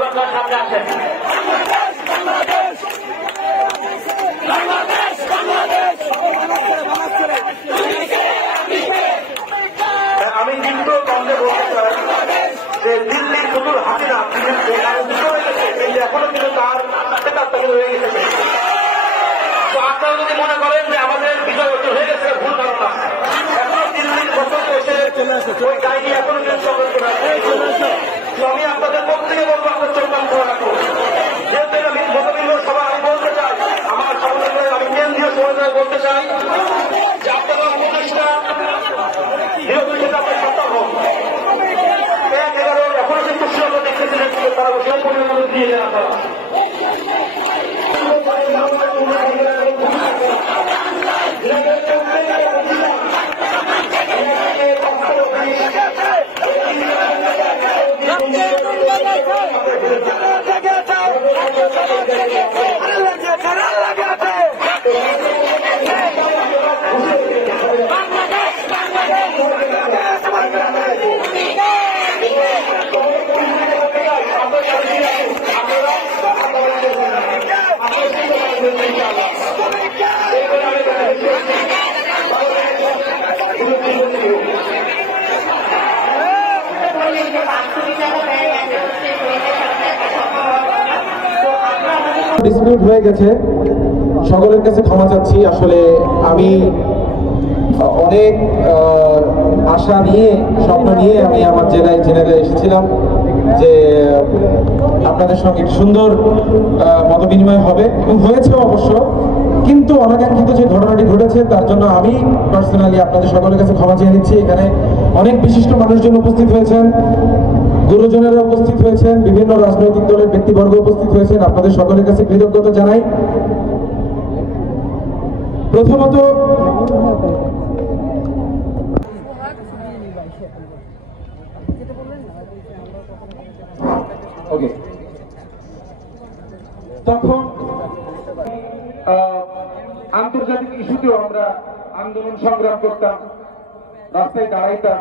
সরকার সামনে আসেন। আমি কিন্তু কমে বলতে চাই যে দিল্লির নতুন হাসিনা কিন্তু এখনো কিন্তু তার হয়ে গেছে। তো আপনারা যদি মনে করেন যে আমাদের বিষয় হয়ে গেছে, ভুল ধারণা। এখনো দিল্লির বছর এসে ওই কাহিনী এখনো কিন্তু সংগ্রহ করে আছে। আমি আপনাদের প্রত্যেকে বলবো আপনার চোখ কান খোলা রাখুন। যেহেতু আমি মতবিন্দু সভা আমি বলতে চাই, আমার সমাজে আমি কেন্দ্রীয় সমাজে বলতে চাই যে আপনারা উপদেষ্টা আপনার সন্তান হোক 1-11 এখনো কিন্তু সুযোগ দেখতেছিলেন, তারা সেই পরিমাণ দিয়ে দেন আপনারা। ডিসপিউট হয়ে গেছে, সকলের কাছে ক্ষমা চাচ্ছি। আসলে আমি অনেক আশা নিয়ে স্বপ্ন নিয়ে আমি আমার জেলায় এসেছিলাম যে আপনাদের সঙ্গে সুন্দর মত বিনিময় হবে, এবং হয়েছেও অবশ্য। কিন্তু অনাকাঙ্ক্ষিত যে ঘটনাটি ঘটেছে তার জন্য আমি পার্সোনালি আপনাদের সকলের কাছে ক্ষমা চেয়ে নিচ্ছি। এখানে অনেক বিশিষ্ট মানুষজন উপস্থিত হয়েছেন, গুরুজনেরা উপস্থিত হয়েছেন, বিভিন্ন রাজনৈতিক দলের ব্যক্তিবর্গ উপস্থিত হয়েছেন। আপনাদের সকলের কাছে কৃতজ্ঞতা জানাই। প্রথমত তখন আন্তর্জাতিক ইস্যুতেও আমরা আন্দোলন সংগ্রাম করতাম, রাস্তায় দাঁড়াইতাম,